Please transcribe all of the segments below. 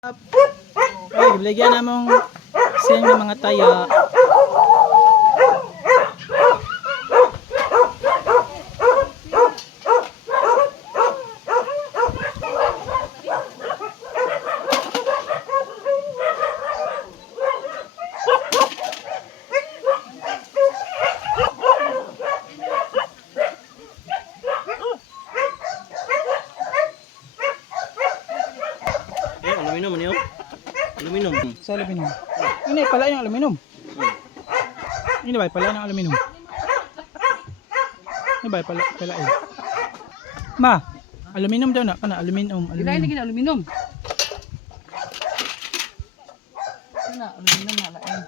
Ay, lagyan namong same ng mga taya. Aluminum niyo. Aluminum. Sa aluminum. Ini pala yung aluminum. Ini ba pala ng aluminum? Ini ba pala eh. Ma, aluminum daw na, kana aluminum, Ilay aluminum. lagi na aluminum. Kana aluminum na lain.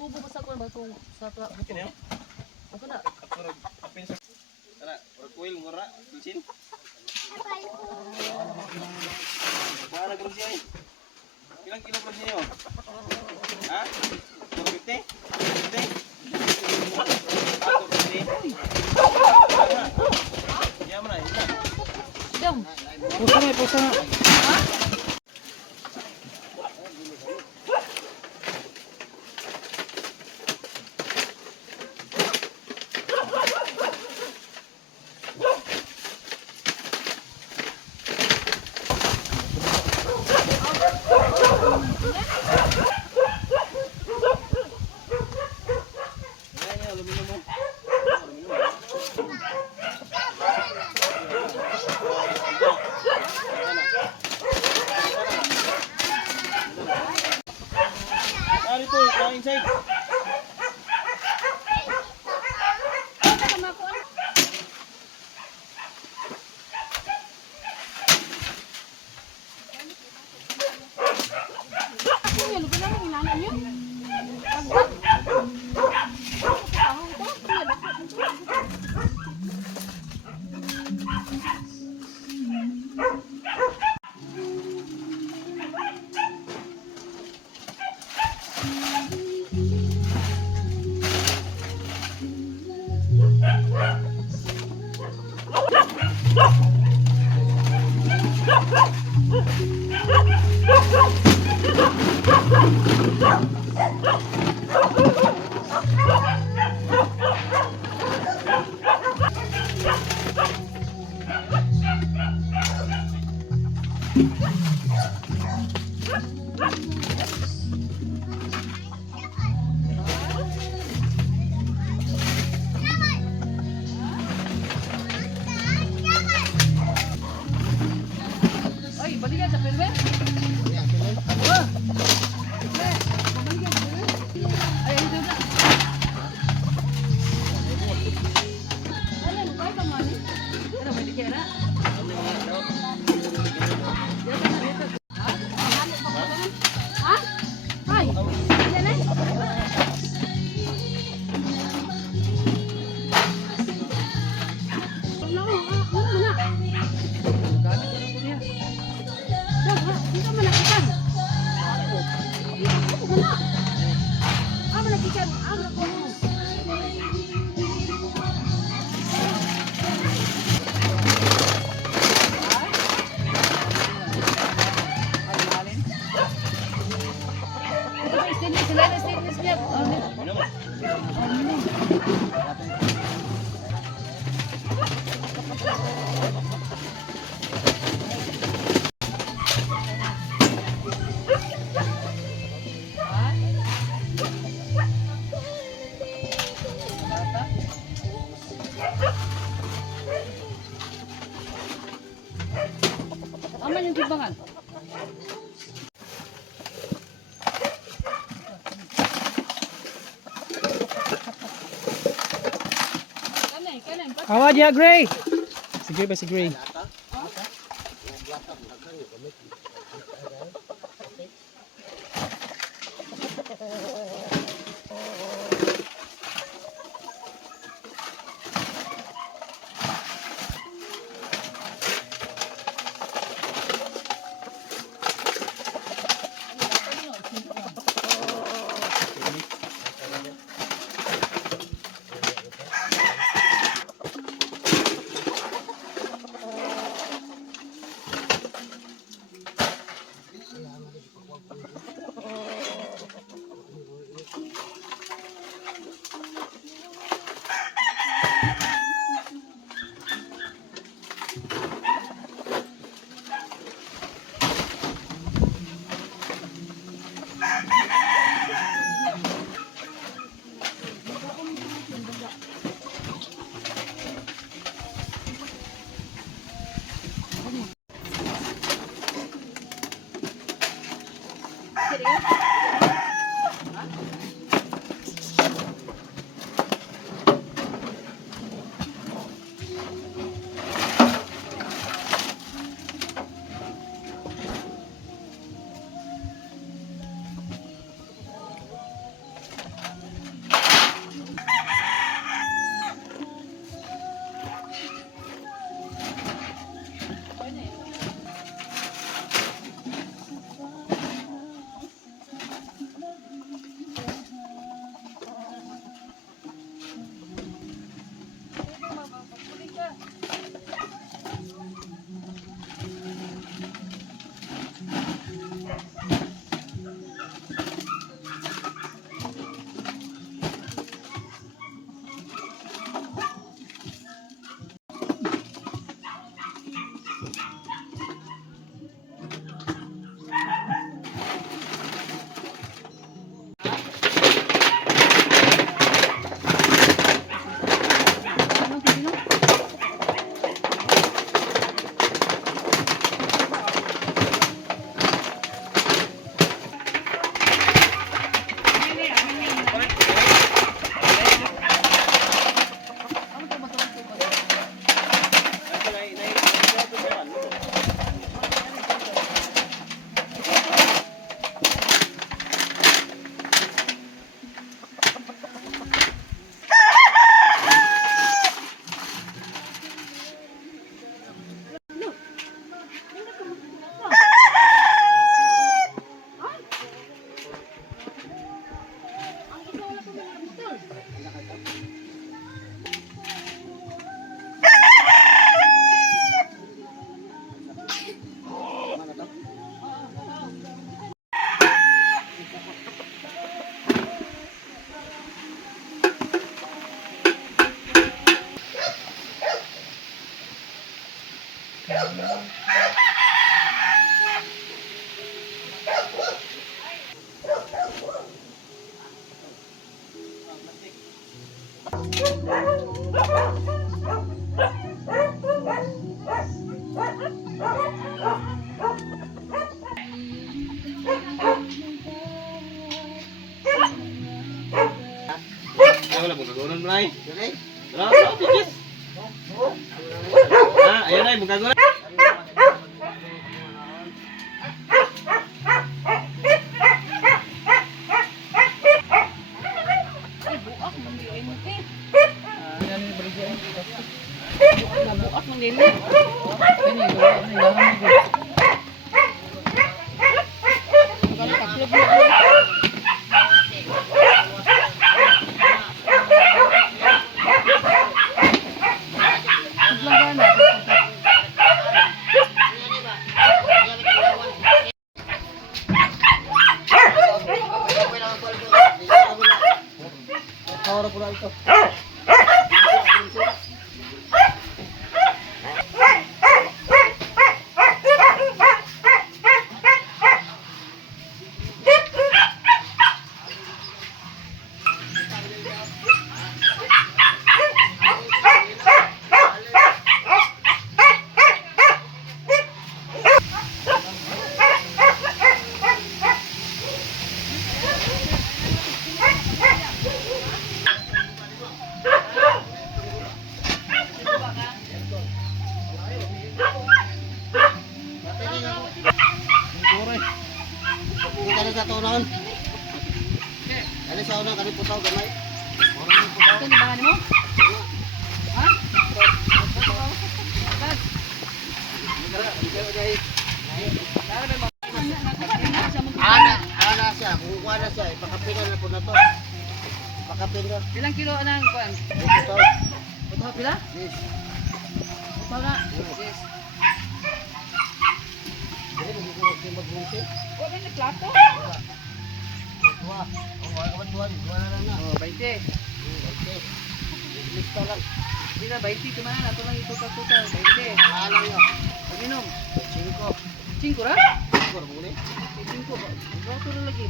Tubo ba sa kuan ba tong sa buto? Ako na. Apin sa. Tara, coil ngora, bensin. Para kursi ay. Ilang kilo kursi niyo? Ha? 250? 250? Ya mana? Dam. Pusa na, pusa na. Inside. Oy, balikan sa pelwe. Ay, ito na. Ano, kaya ka man? Ano, may dikera? Ha? Ay, yan eh. Awa dia Gray. Si Gray ba si Gray? Wala mo kagunan mo na eh. Wala, tikis. Ayan na, magkagunan. Nabuak ng nili. Ini gawa ni lahan mo. Magana kaklog mo. Ahora por alto. Kani sa una, kani putaw gamay. Mura man putaw. Ito libangan mo? Ha? Ana siya, kukuha na siya, ipakapin na po na to. Ipakapin na. Ilang kilo anang kuan? Ito. Ito pila? Yes. Ito na. Yes. Dili mo ko magbungsi. Wala na plato. Dua. Oh, wala dua na na. Oh, 20. Okay. Lista lang. Hindi na 20 tumanan ato lang itutal-tutal 20. Alang yo. Pag-inom. 5. 5 ra? Siguro mo ni. 5 ba? Bato na lagi.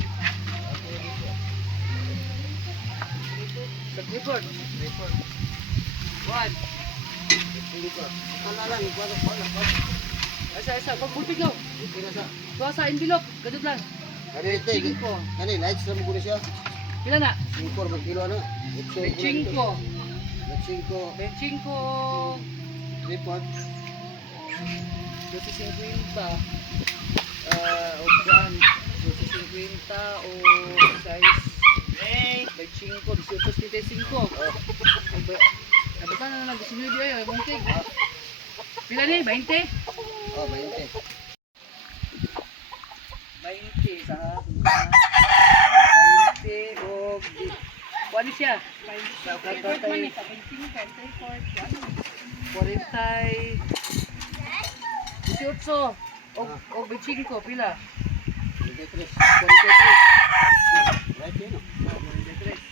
Sa report. Report. 1. Report. Kana lang igual ko na ko. Isa, pagbulpig lang. Kina sa. Tuwa sa envelope, gadot lang. Kani ito. 5. Kani lights lang mo siya. Pila na? 5 per kilo na. 25. 5. 25. Report. 250. O kuan. 250 o size. 25. 18.75. Ano ba na nag-sinyo di ay bungkig? Pila ni? 20? Oh, 20. 20 sa 20 o kuan siya? 40 18 o 25 pila? 23. 43 Right yun.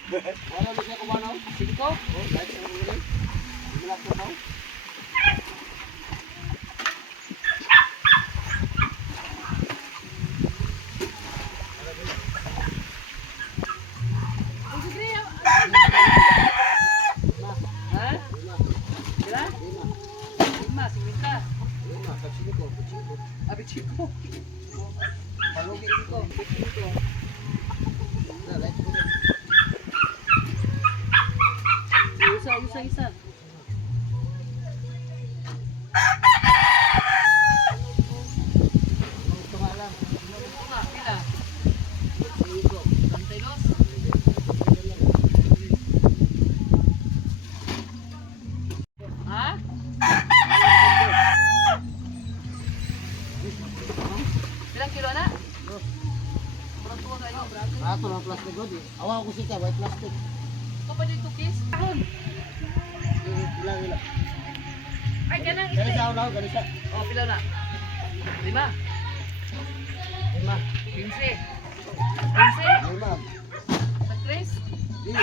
43 Ano mo siya kumano? 5 Oh, lights lang mo ni. Wala ko pa. ha? Pila? 5 50 abi 5 palugi ko 5 isa pila 32 ha? Ilang kilo na? Murang tuwa kayo, brato. Ato lang plastic ko di. Awa ko siya white plastic. Ito pa dito, kiss? Ahon. Ilang. Ay, ganang Kani ite. sa una, kani sa. Oh, pila na? 5. 5. 15. 5. Sa 3. Di. Oh,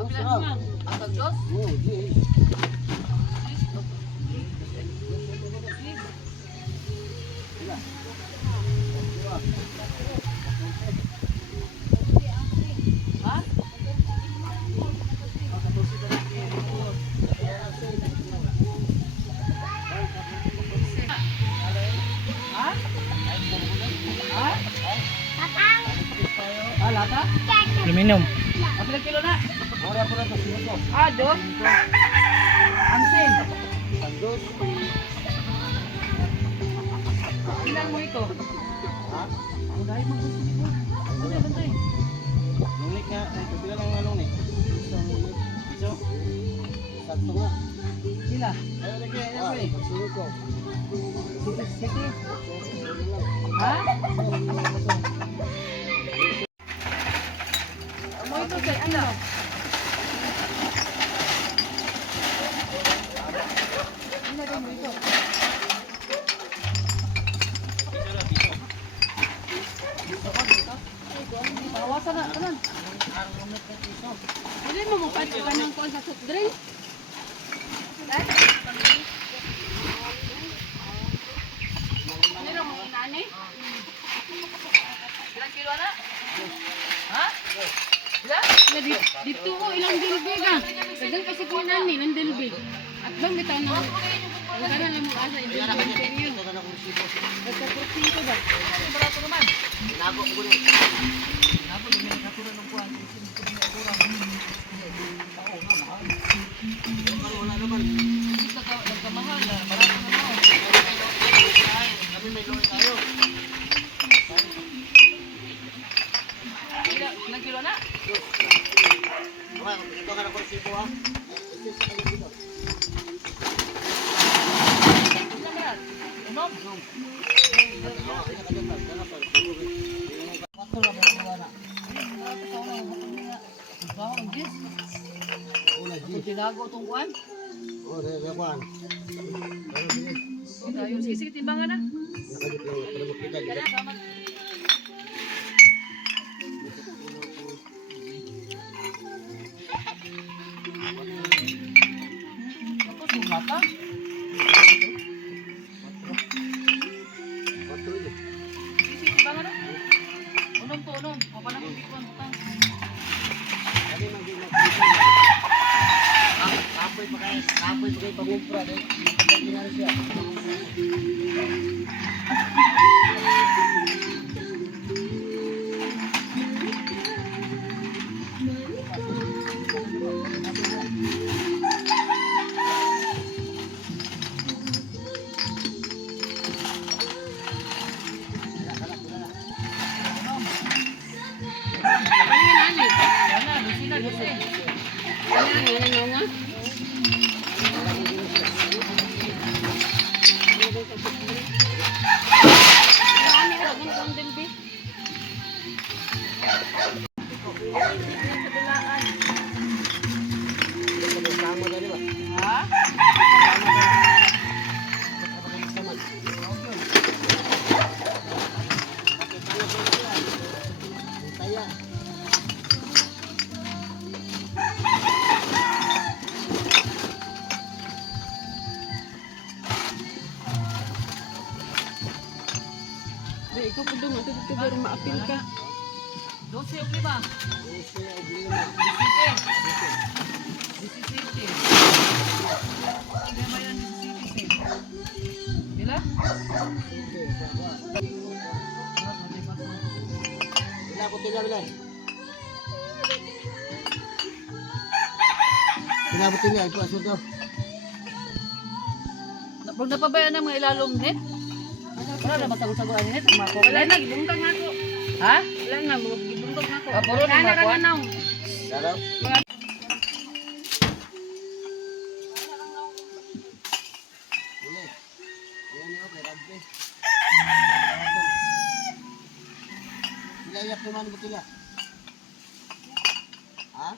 Ang pila sarap. na? Ang tagdos? Oh, di. Ha? Ha? Ha? Ah, lata? Aluminum. Ah, pilang kilo na? Ora po na to siya. Ah, 2. Ansin. Sandos. Ilan mo ito? Ha? Ang dahil mag-gusto mo. Bantay. Nunik nga, pila lang nga nunik. Piso? Sakto nga. Sila? Ayo lagi, ayo Ah, pre. sige ko. City. Ha? Mo ito kay ano? Ilagay mo ito. Bawasan na, kanan. Hindi mo magpati ka ng kuwan sa soft drink. Eh? Ano mo inani? Ilang kilo na? Ha? Ilang? Dito ko ilang dilbig ah. Dagang kasi ko nani ng dilbig. At bang bitaw na. Ang karan lang mo asa Kaya na dilbig kanya. period. Ito na kung sibo. Ito 14 ba? Ano barato naman? Tinago ko ni. Ako din may katulad ng kuwan. Wala naman. Nagkamahal na. Barato naman. Kami may loy tayo. Ilang kilo na? Ito ka na ko sibo ha. Ito sa kanya dito. Unom? Tinago itong kuhan. Oh, nagakuan. Sige, timbangan na. Tapos yung mata. Sige, timbangan na. Unom to, unom. Mapanang bikuan utang. Kapoy pa kayo pangumpra. Hindi na siya. Wala, lusina, lusin. Sama na ba? Ha? Taya. Ikaw po doon, ito pero maapil ka. 12 o 5? 17. Hindi ba yan 17? Bila? Wala ko tingnan. Pinabutin niya, ito asunto. Pag napabayaan ng mga ilalong net? Wala na matang-saguan net? Wala na, gibungkang ako. Ha? Wala na, gibungkang ako. Puro na Sana makuha? ka na. Dalaw. Dili. Ayan niyo, kay Rabbe. Sila iyak naman mo sila. Ha?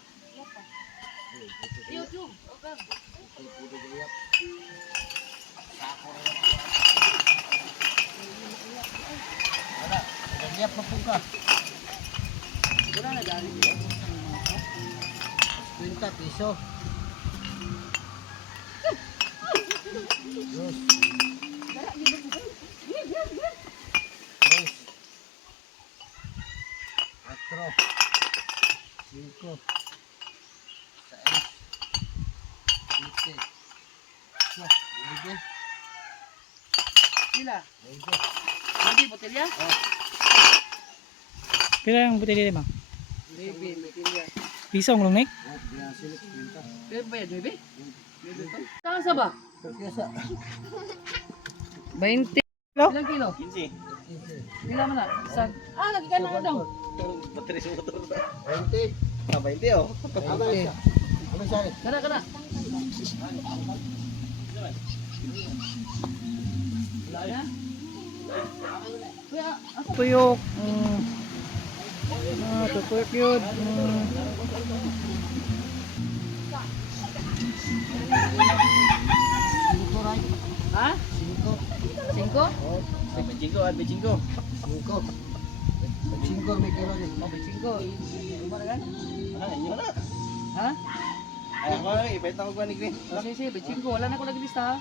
Iyo, iyo. Okay. Pudo iyak. Sako na lang. Wala, nag-iyak pa po ka. Wala na galing. 20 piso. Dos. Tres. Cuatro. Cinco. Seis. Siete. Ocho. Nueve. Sila. Veinte. Hindi, botelya? Pila yung butil dito, ma'am? Baby, botelya. Piso ang lungnik? Oh, biyasin. 20. Pero ba yan, baby? Baby to? Saan sa ba? Pagkasa. 20. Kilo? Ilang kilo? 15. Ilang mo na? Isang. Ah, lagi ka na daw. Battery sa motor. 20. Ah, 20 oh. Ano siya? Ano siya? Kana, kana. Wala na? Kuya, ako. Tuyok. Tuyok yun. Cinco, right? Ha? Cinco. 5? Oh, Bejingko at bejingko. cinco. Cinco may kilo din. Oh, 5. Lumaran? Wala, inyo na. Ha? Ay, ako na, ibait ako ba ni Green? Oh, sige, 5. Wala na ko naglista ha.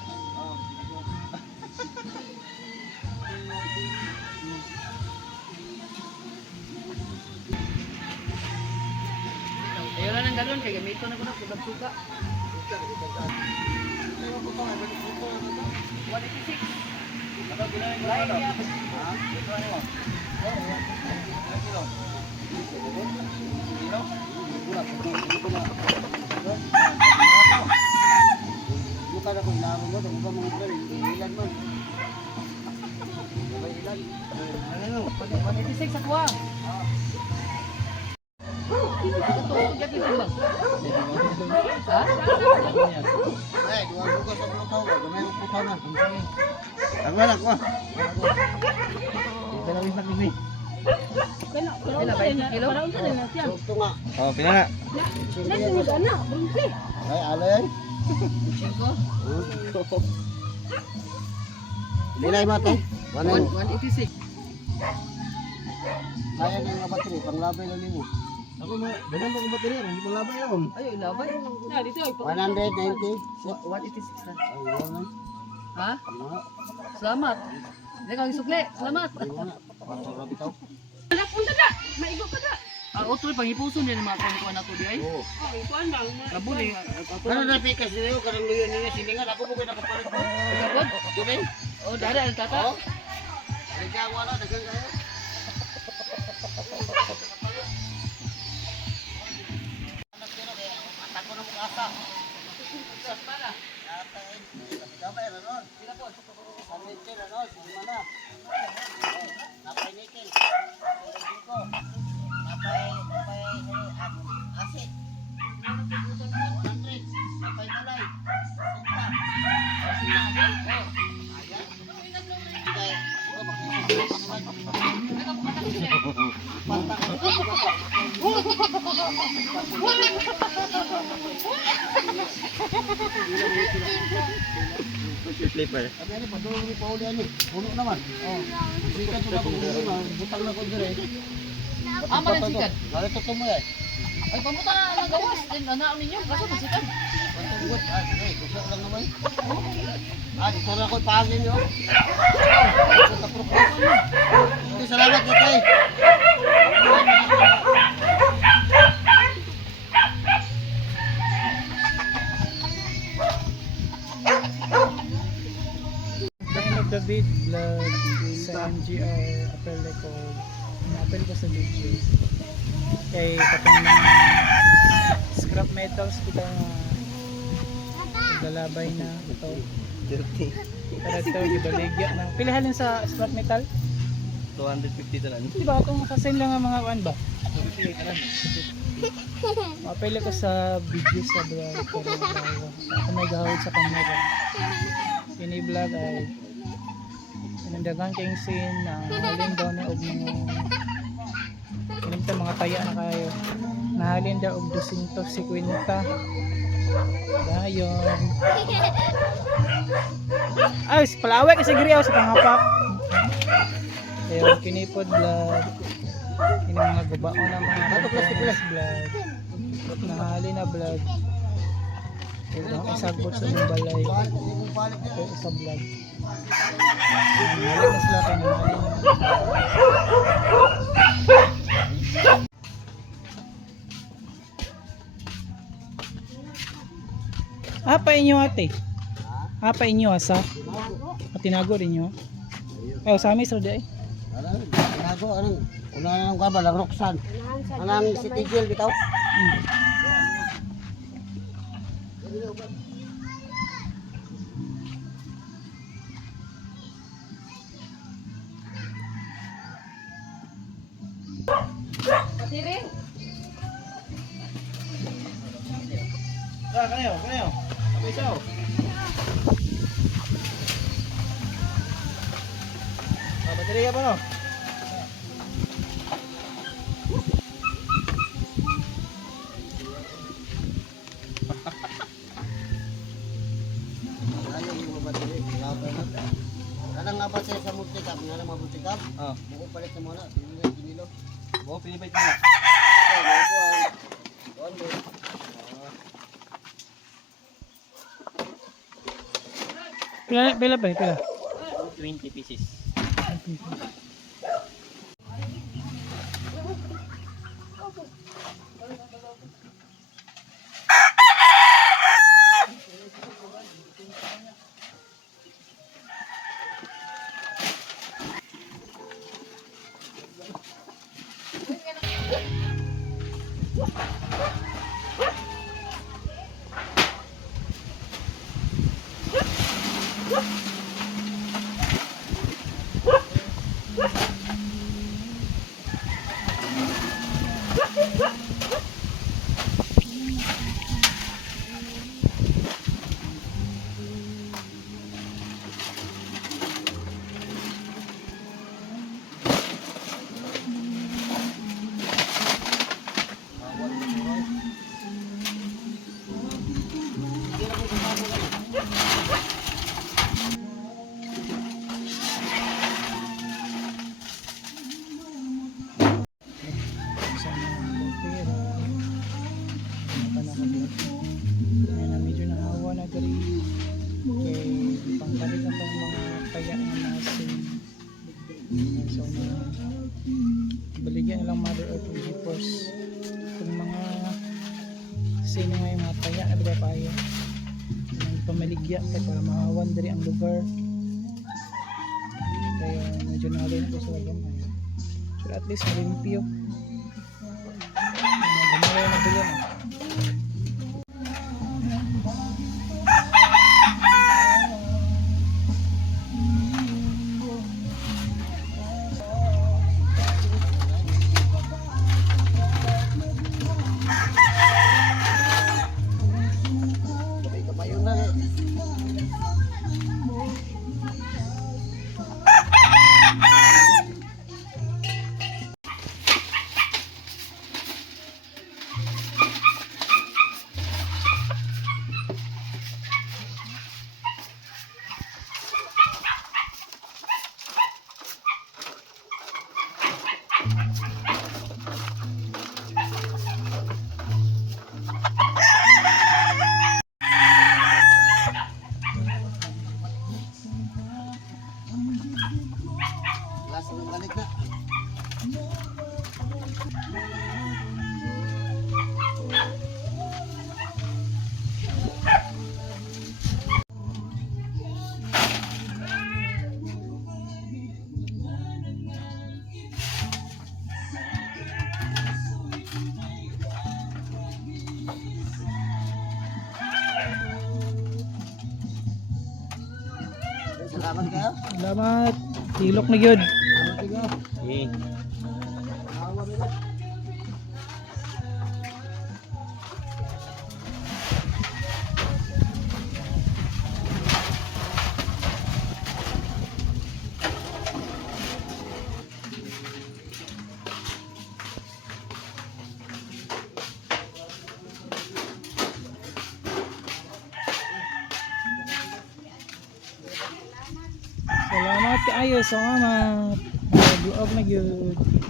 Ayaw lang ng galon, kaya gamito na ko na kung suka. 186. Ako ginawa mo ano? Ha? Ito ano mo? Kilo? Kilo? Bukan ako ilaro mo, kung ba mga pala, ilan man. Sabay ilan. Ano? 186 sa kuha. Ito, jadi timbang. Ha? Eh, dua bukas sa putaw. Gamay ng putaw na. Ako na, ako. Ito lang isang ini. Pila ba? Kilo? Ito nga. Oh, pila na. Ay, alay. Nilay mo ito. 186. Kaya na yung battery, panglabay lang nimo. Ako mo, ganun ba kung baterya? Hindi pa labay yun. Ayo, ilabay. Na, dito. 190. 186 na. Ay, wala. Ha? Wala. Selamat. Hindi kang isukli. Selamat. Wala. Pasok ito. Punta ka. Maigo ka ka. Otoy, pangipuso niya ni mga kuhan na to di ay. Oo. Oh, ikuan bang. Labo ni. Ano na pikas niyo? Karang luyan niyo. Silingan. Ako po kayo nakapalit mo. Pagkakod? Tuloy. Oh, dada, ang tata. Oo. Nagkawa na. Dagang kayo. Atak ko na mong asa. Gamay na nun. Sandwiches na nun. Sige na. Napay nikel. Ko. Napay asin. 100. Napay balay. Sumpa. Ayan. Kaya, siguro Flipper. Sabi ano, padulong ni Pauli ano, puno naman. Oh. Sikat ko na butang na ko dire. Ama ng sikat. Narito to mo yan. Ay, pamuta na ang gawas. Anak ninyo, kaso masikat. Patunggot, sige, gusto lang naman. Dito na ako pangin nyo. Okay, salamat dito eh. End of the beat vlog sa MGR Apel Record. Na-apel ko sa videos. Kay katong mga scrap metals kita nga lalabay na ito. Dirty. Para ito gibaligya na. Pila halin sa scrap metal? 250 talan. Di ba itong kasin lang ang mga kuan ba? Mapili ko sa video sa vlog pero ako may gahawid sa camera. Kini vlog ay pinandagan kayong scene na halin daw ni og mga kinita mga taya na kayo. Nahalin daw og 250. Dayon. Ay, palawak kasi griyaw sa pangapak. Kaya kinipod vlog. Ini mga gubaon ng mga plastic vlog. Nahali na vlog. Ito ang isagbot sa mga balay. Ito isa vlog. Nahali na sila kayo nahali na. Apa inyo ate? Apa inyo asa? Tinago rin nyo? Ay, usami sa di ay. Tinago, anong, una na ng gaba, lang Roxanne. Anang si Tigil bitaw. Patiring. Kanayo. Apa isaw? Baterya pa no? Ayaw yung mga bateri. Kanang nga ba siya sa multicam? Nga na mga multicam? Oh. Buko palit na muna. Pinilo. Bo pinipait mo. Pila ba? Pila? 20 pieces. Kasi nga yung mga taya na ba payo. Yung pamaligya kay para mahawan diri ang lugar. Kaya medyo nalin ko sa labang. Pero at least malimpyo. Gamay na dulo na. May kapayon na eh. Lasa ng balik na. Salamat kayo. Salamat. Tilok na gyud. Salamat kayo. Eh. Awa nila. Salamat kaayo sa mga. Mag-uog na gyud.